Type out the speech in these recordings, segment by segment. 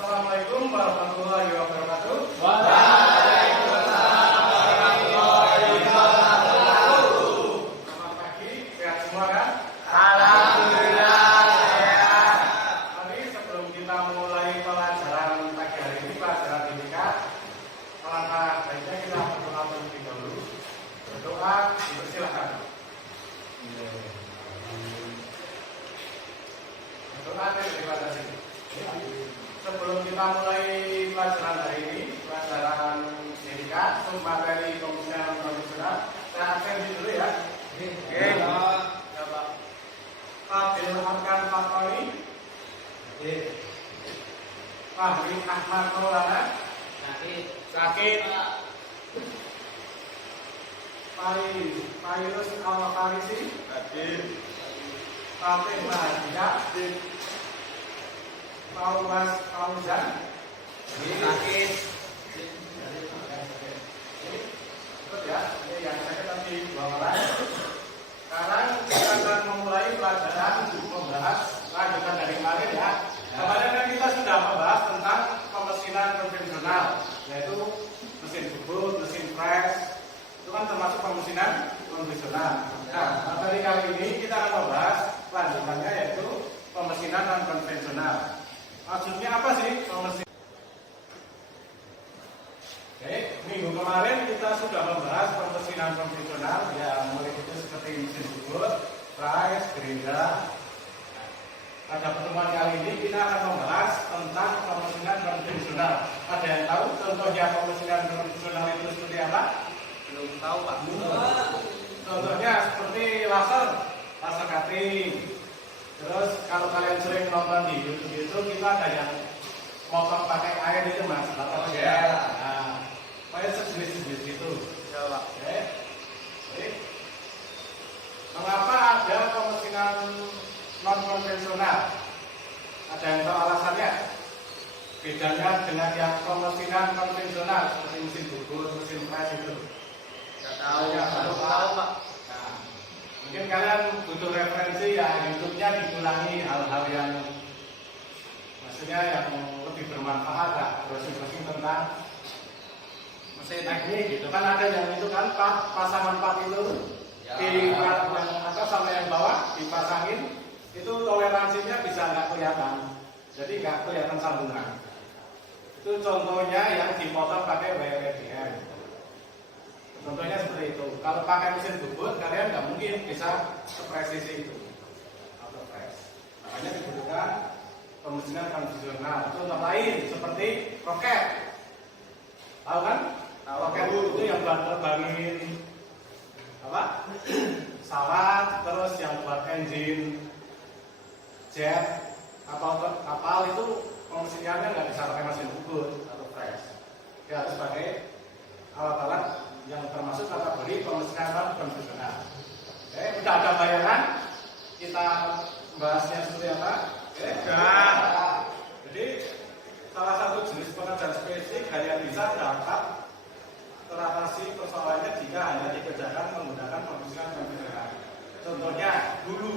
Assalamualaikum warahmatullahi wabarakatuh. Waalaikumsalam warahmatullahi wabarakatuh. Selamat pagi, sehat semua kan? Alhamdulillah sehat. Tapi sebelum kita mulai pelajaran pagi hari ini, pelajaran BPK, alangkah baiknya kita berdoa terlebih dahulu. Berdoa, dipersilakan. Berdoa terima kasih. Sebelum kita mulai pelajaran hari ini, pelajaran BPK, materi pembukaan profesional, saya absen dulu ya. Oke. Ya Pak. Fadil Arkan Fatoni. Fahri Ahmad Maulana. Sakit. Fairuz Al-Farisi. Fatih Mahadiyah. Paulas Fauzan. Sakit. Terus ya, ini yang sakit tadi bawalah. Sekarang kita akan memulai pelajaran membahas lanjutan dari kemarin ya. Kemarin kan kita sudah membahas tentang pemesinan konvensional, yaitu mesin bubut, mesin press. Itu kan termasuk pemesinan konvensional. Nah, materi kali ini kita akan membahas lanjutannya, yaitu pemesinan non konvensional. Maksudnya apa sih pemesinan? Oke, minggu kemarin kita sudah membahas pemesinan konvensional, ya mulai itu seperti mesin bubut, press, gerindra. Pada pertemuan kali ini kita akan membahas tentang pemesinan konvensional. Ada yang tahu contohnya pemesinan konvensional itu seperti apa? Belum tahu Pak. Contohnya seperti laser cutting. Terus kalau kalian sering nonton di YouTube itu kita ada yang motong pakai air itu mas. Ya. Nah, kayak sejenis itu. Ya Pak. Oke. Baik. Mengapa ada pemesinan non konvensional? Ada yang tahu alasannya? Bedanya dengan yang pemesinan konvensional seperti mesin bubut, mesin press itu. Nggak tahu. Ya, Belum tahu Pak. Nah, mungkin kalian butuh referensi ya, YouTube-nya dikurangi hal-hal yang maksudnya yang lebih bermanfaat lah, browsing-browsing tentang mesin teknik gitu kan. Ada yang itu kan pasangan part itu Ya. di yang atas sama yang bawah dipasangin, itu toleransinya bisa nggak kelihatan, jadi nggak kelihatan sambungan. Itu contohnya yang dipotong pakai WPDM. Contohnya seperti itu. Kalau pakai mesin bubut, kalian nggak mungkin bisa sepresisi itu atau press. Makanya dibutuhkan pemesinan konvensional. Contoh lain seperti roket. Tahu kan? Roket itu yang buat terbangin apa? Pesawat, terus yang buat engine jet kapal itu pemesinannya nggak bisa pakai mesin bubut atau press. Dia harus pakai alat-alat yang termasuk kategori pemesinan konvensional. Oke, udah ada bayangan kita bahasnya seperti apa? Oke, jadi salah satu jenis pekerjaan spesifik hanya bisa dapat teratasi persoalannya jika hanya dikerjakan menggunakan pemesinan konvensional. Contohnya dulu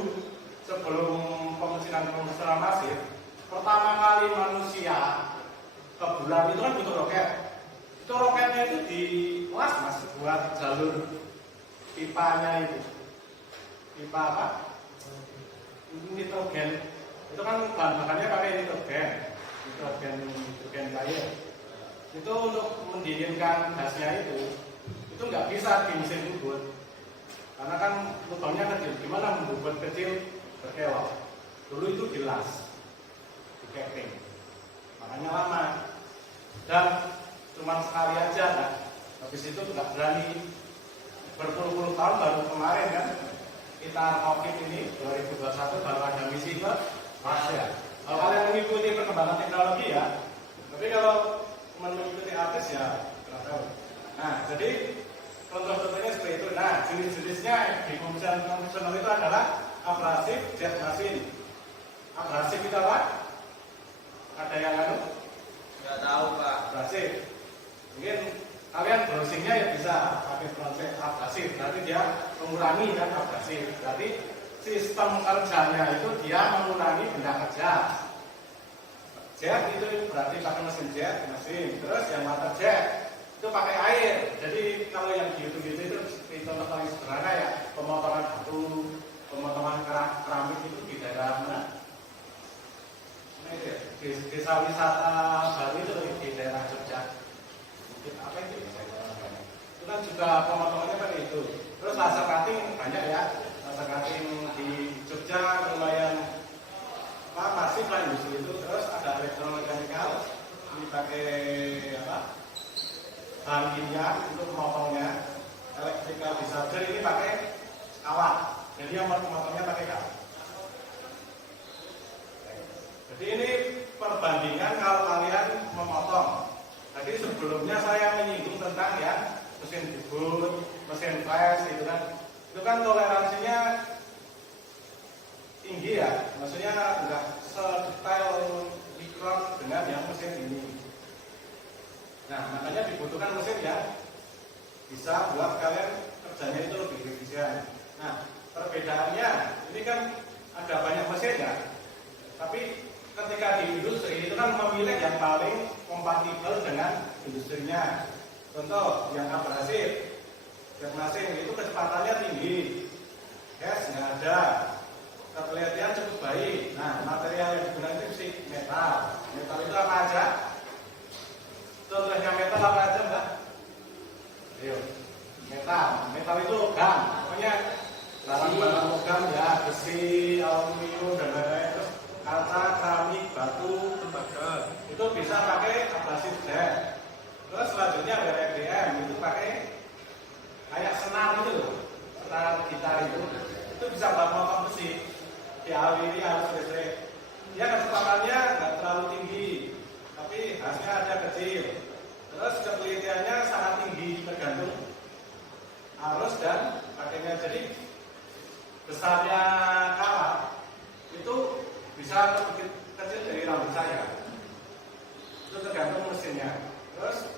sebelum pemesinan konvensional masif, pertama kali manusia ke bulan itu kan butuh roket. Itu roketnya itu dilas mas buat jalur pipanya itu. Pipa apa? Nitrogen. Itu kan bahan bakarnya pakai nitrogen cair. Itu untuk mendinginkan gasnya itu nggak bisa di mesin bubut. Karena kan lubangnya kecil. Gimana membubut kecil berkelok? Dulu itu dilas, dikeping. Makanya lama. Dan cuma sekali aja kan, habis itu nggak berani berpuluh-puluh tahun, baru kemarin kan kita COVID ini 2021 baru ada misi ke Mars ya. Kalau kalian mengikuti perkembangan teknologi ya, tapi kalau mengikuti artis ya nggak tahu. Nah, jadi contoh-contohnya seperti itu. Nah, jenis-jenisnya di pemesinan konvensional itu adalah abrasif, jet mesin. Abrasif itu apa? Ada yang lalu? Nggak tahu Pak. Abrasif. Mungkin kalian browsingnya ya bisa pakai konsep abrasif. Berarti dia mengurangi kan abrasif. Berarti sistem kerjanya itu dia mengurangi benda kerja. jet itu berarti pakai mesin jet, mesin. Terus yang water jet itu pakai air. Jadi kalau yang gitu-gitu itu contoh paling sederhana ya, pemotongan batu, pemotongan keramik itu di daerah mana? Nah, itu ya, di desa wisata Bali itu di daerah Jogja. Apa itu? Itu kan juga pemotongannya pakai itu. Terus laser cutting banyak ya, laser cutting di Jogja lumayan masif lah industri itu. Terus ada elektromekanikal, ini pakai apa? Bahan kimia untuk memotongnya. Electrical disaster ini pakai kawat, jadi yang memotongnya pakai kawat. Jadi ini perbandingan kalau kalian memotong. Tadi sebelumnya saya menyinggung tentang ya mesin debut, mesin press gitu kan. Itu kan toleransinya tinggi ya, maksudnya enggak sedetail mikron dengan yang mesin ini. Nah, makanya dibutuhkan mesin yang bisa buat kalian kerjanya itu lebih efisien. Nah, perbedaannya ini kan ada banyak mesin ya, tapi ketika di industri itu kan memilih yang paling kompatibel dengan industrinya. Contoh yang abrasif, jet mesin itu kecepatannya tinggi, gas nggak ada, ketelitian cukup baik. Nah, material yang digunakan itu sih metal. Metal itu apa aja? Contohnya metal apa aja, Mbak? Ayo, metal itu logam, pokoknya barang-barang logam ya, besi, aluminium dan lain-lain. Terus kaca, keramik, batu, tembaga, itu bisa pakai abrasif jet. Terus selanjutnya ada EDM, itu pakai kayak senar itu loh, senar gitar itu bisa buat motong besi, dialiri arus listrik. Dia kecepatannya nggak terlalu tinggi, tapi hasilnya ada kecil. Terus ketelitiannya sangat tinggi tergantung arus dan pakainya. Jadi besarnya kawat itu bisa lebih kecil dari rambut saya. Itu tergantung mesinnya. Terus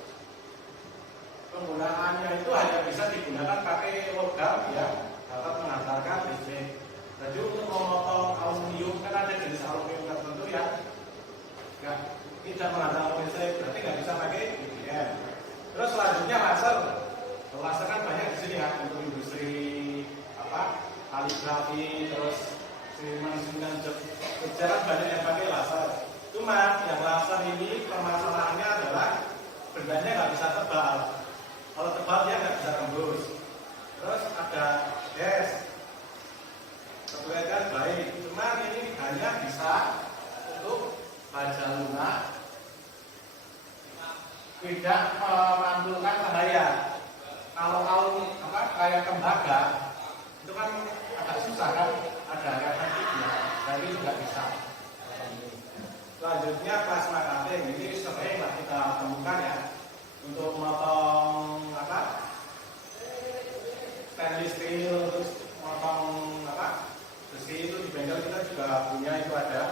penggunaannya itu hanya bisa digunakan pakai logam yang dapat mengantarkan listrik. Jadi untuk memotong aluminium kan ada jenis aluminium tertentu yang tidak menghantar listrik, berarti nggak bisa pakai BBM. Terus selanjutnya laser. Laser kan banyak di sini ya untuk industri apa kaligrafi, terus seniman jarang banyak yang pakai laser. Cuma yang laser ini permasalahannya adalah bendanya nggak bisa tebal. Kalau tebal dia nggak bisa tembus. Terus ada gas, ketelitian baik. Cuma ini hanya bisa untuk baja lunak, tidak memantulkan cahaya. Kalau kayak tembaga itu kan agak susah kan, ada reflektifnya, jadi juga bisa. Selanjutnya plasma cutting, ini sering lah kita temukan ya untuk memotong stainless steel, terus memotong besi itu di bengkel kita juga punya, itu ada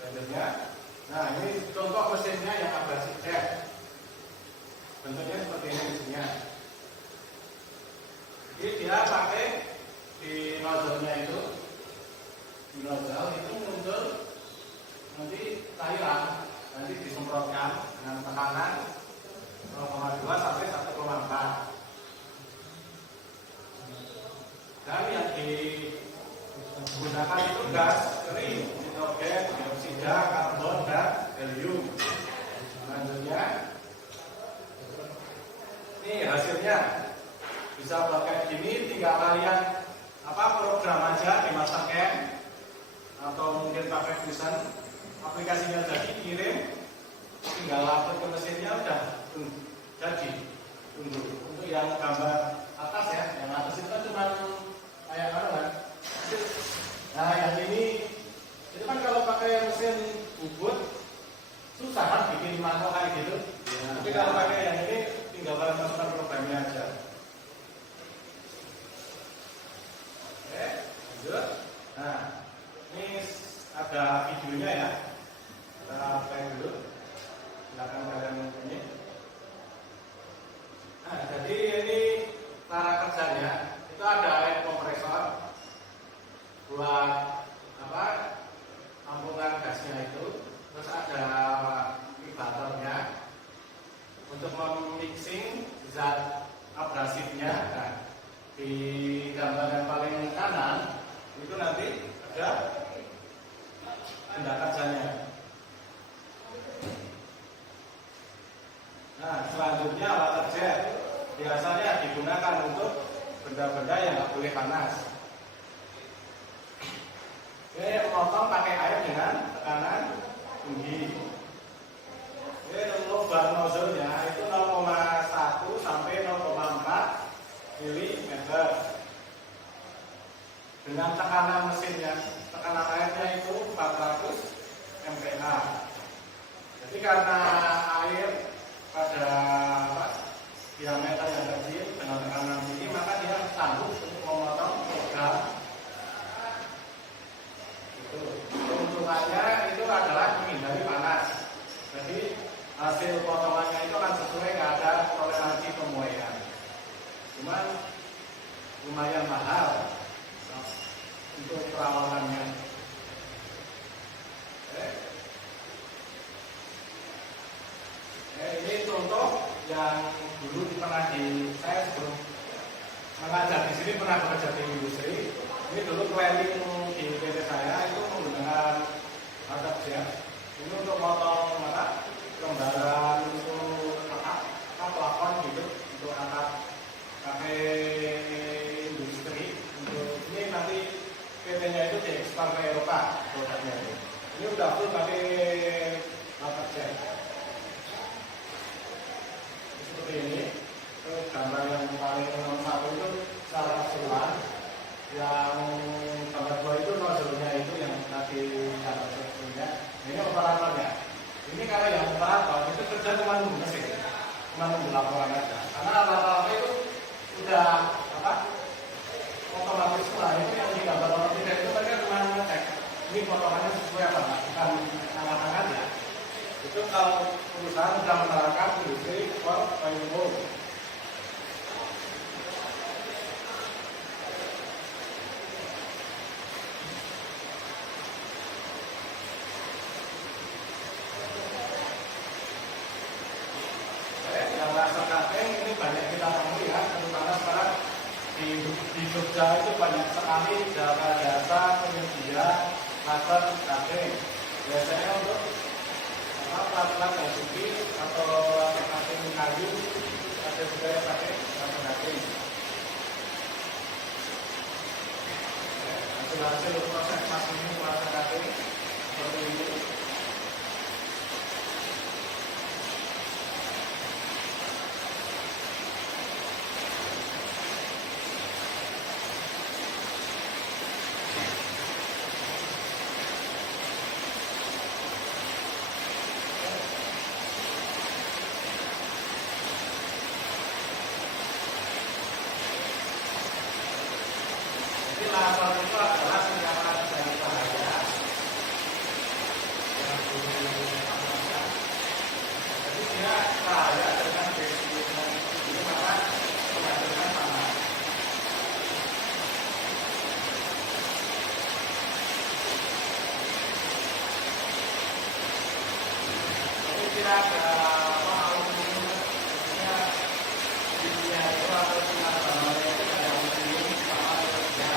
bentuknya. Nah, ini contoh mesinnya yang abrasif jet. Bentuknya seperti ini mesinnya. Jadi dia pakai di nozzle-nya itu, di nozzle itu muncul nanti cairan, nanti disemprotkan dengan tekanan 0,2 sampai 1,4. Dan yang digunakan itu gas kering, nitrogen, dioksida, karbon, dan helium. Selanjutnya, ini hasilnya bisa buat kayak gini. Tinggal kalian program aja di Mastercam atau mungkin pakai Fusion, aplikasinya jadi kirim, tinggal upload ke mesinnya udah jadi. Tunggu untuk yang gambar atas ya, yang atas itu kan cuma kayak kan. Nah yang ini itu kan kalau pakai mesin bubut susah kan bikin manual kayak gitu. Tapi kalau pakai yang ini tinggal kalian masukkan programnya aja. Oke, lanjut. Nah, ini ada videonya ya. Kita play dulu. Silakan kalian ini. Nah, jadi ini cara kerjanya itu ada air kompresor buat ampungan gasnya itu. Terus ada benda kerjanya. Nah, selanjutnya waterjet biasanya digunakan untuk benda-benda yang nggak boleh panas. Oke, potong pakai air dengan tekanan tinggi. Oke, lubang nozzle-nya itu 0,1 sampai 0,4 mm. Dengan tekanan mesinnya, tekanan airnya itu 400 mPa. Jadi karena air pada diameter yang kecil dengan tekanan tinggi, maka dia sanggup untuk memotong program. Keuntungannya itu adalah menghindari panas. Jadi hasil potongannya itu akan sesuai kadar toleransi pemuaian. Cuman lumayan mahal untuk perawatannya. Ini contoh yang dulu pernah saya sebelum mengajar di sini pernah bekerja di industri. Ini dulu planning di PT saya itu menggunakan waterjet. Ini untuk potong lembaran untuk plafon gitu, untuk atap pakai industri. Untuk ini nanti PT-nya itu diekspor ke Eropa produknya ini. Ini udah full pakai waterjet. Seperti ini. Terus gambar yang paling nomor 1 itu secara keseluruhan. Yang gambar 2 itu nozzle-nya itu yang tadi gambar sebelumnya. Ini operatornya. Ini kalau yang operator itu kerja cuma nunggu mesin, cuma nunggu laporan aja. Karena rata-rata itu udah otomatis lah. Itu yang di gambar nomor 3 itu mereka cuma ngecek ini potongannya sesuai apa enggak, bukan tangan-tangan ya. Itu kalau perusahaan sudah menerapkan industri 4.0. Yang laser cutting ini banyak kita temui ya, terutama sekarang di Jogja itu banyak sekali jasa penyedia laser cutting. Biasanya untuk plat-plat yang suki atau laser cutting kayu, ada juga yang pakai laser cutting. Hasil proses maksimal laser cutting seperti ini. Laser itu adalah senjata dari cahaya. Jadi dia cahaya dengan besi ini maka menghasilkan panas. Jadi tidak ada aluminium, maksudnya dunia itu atau sinar bangunnya itu ada aluminium sama kerja.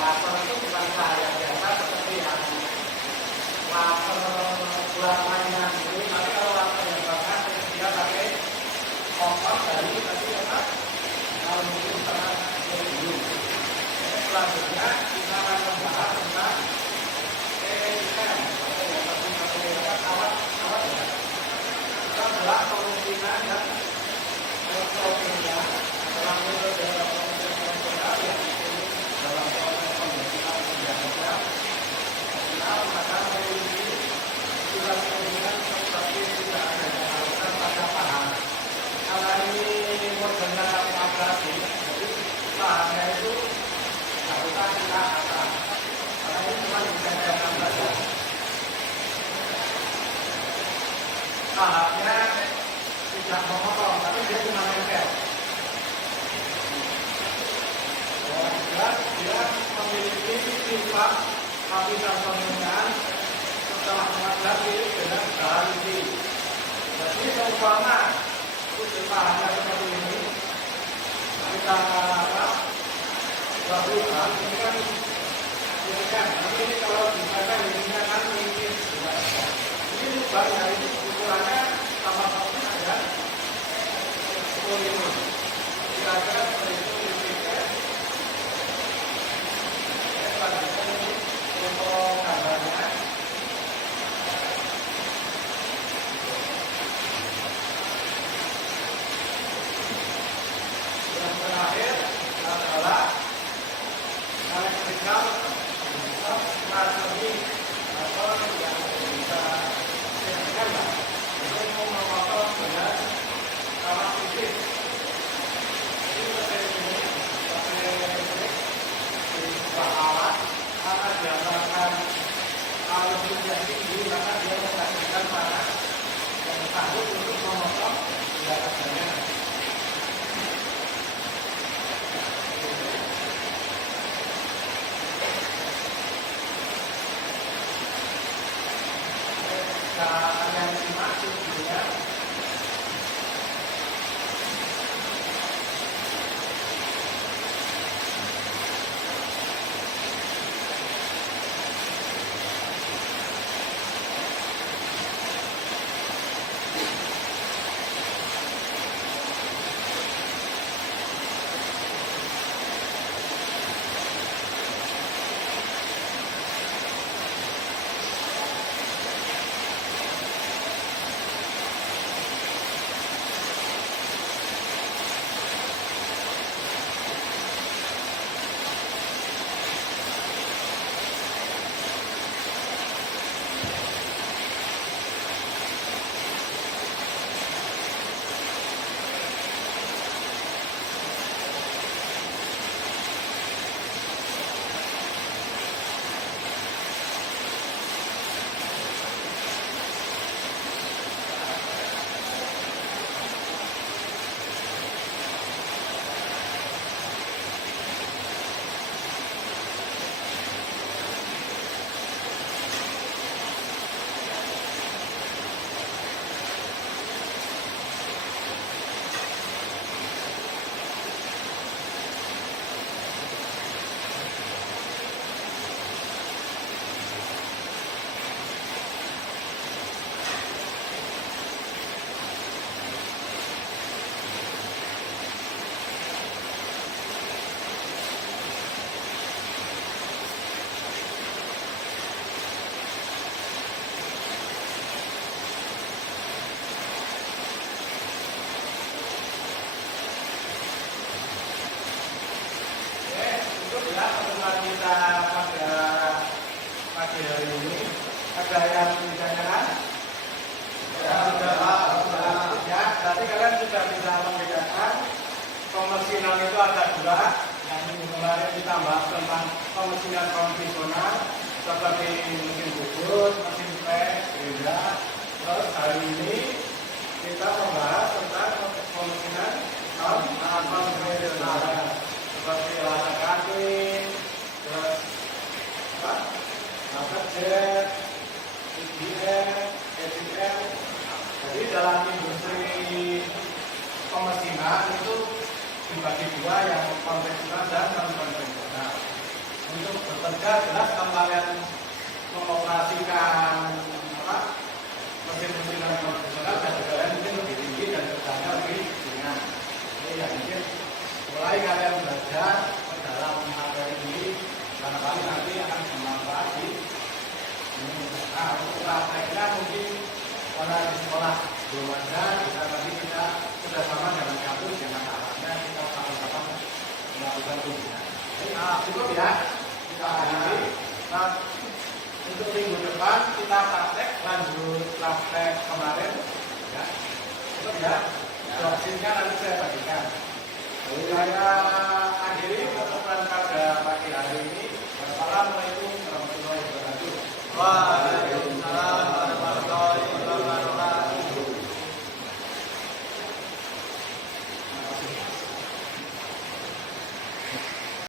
Laser itu bukan cahaya biasa seperti yang laser buat mainan itu, tapi kalau laser yang bahkan dia pakai kompor dari tadi aluminium sama aluminium. Selanjutnya kita akan membahas tentang EM atau yang tadi awat ya. Itu adalah kemungkinan dan elektroniknya dalam metode konvensional yang dalam proses pembentukan senjata maka memiliki surat kemungkinan seperti tidak ada keharusan pada pahan. Karena ini modelnya agresi, jadi pahannya itu harusnya tidak atas. Karena ini cuma disenjatakan saja. Tahapnya tidak memotong, tapi dia cuma nempel. Dia memiliki sifat lapisan permukaan setelah mengadap dengan bahan inti. Jadi seumpama itu pahannya seperti ini, kita lakukan ini kan nanti ini kalau misalkan ini kan ini lubangnya ini ukurannya sama-sama ada 10 mm. Kira-kira seperti itu titiknya. Selanjutnya ini untuk gambarnya. Yang terakhir adalah electrical strategi atau yang bisa dikatakan untuk memotong dengan kawat tipis. Ini mesin ini di sebuah alat karena diamalkan aluminium yang tinggi maka dia menghasilkan panas yang sanggup untuk memotong benda asalnya. Kalian simak videonya. Pertemuan kita pada pagi hari ini ada yang ditanyakan? Ya, berarti kalian sudah bisa membedakan pemesinan itu ada dua. Yang kemarin kita bahas tentang pemesinan konvensional seperti mesin bubut, mesin press, beda. Terus hari ini kita membahas tentang pemesinan konvensional seperti lata cutting, terus lata jet, IBM, EBM. Jadi dalam industri pemesinan itu dibagi dua, yang konvensional dan non konvensional. Untuk bekerja jelas kalau kalian mengoperasikan mesin-mesin non konvensional dan kalian mungkin lebih tinggi dan kerjanya lebih ringan. Ini yang mungkin mulai kalian belajar dalam materi ini, barangkali nanti akan bermanfaat di ini. Nah, untuk prakteknya mungkin pada di sekolah belum ada, bisa nanti kita sudah sama dengan kampus, dengan alatnya kita sama-sama melakukan ujian. Cukup ya, kita akhiri. Nah, untuk minggu depan kita praktek, lanjut praktek kemarin, ya. Cukup ya. Dosennya nanti saya bagikan. Saya akhiri pertemuan pada pagi hari ini. Wassalamualaikum warahmatullahi wabarakatuh.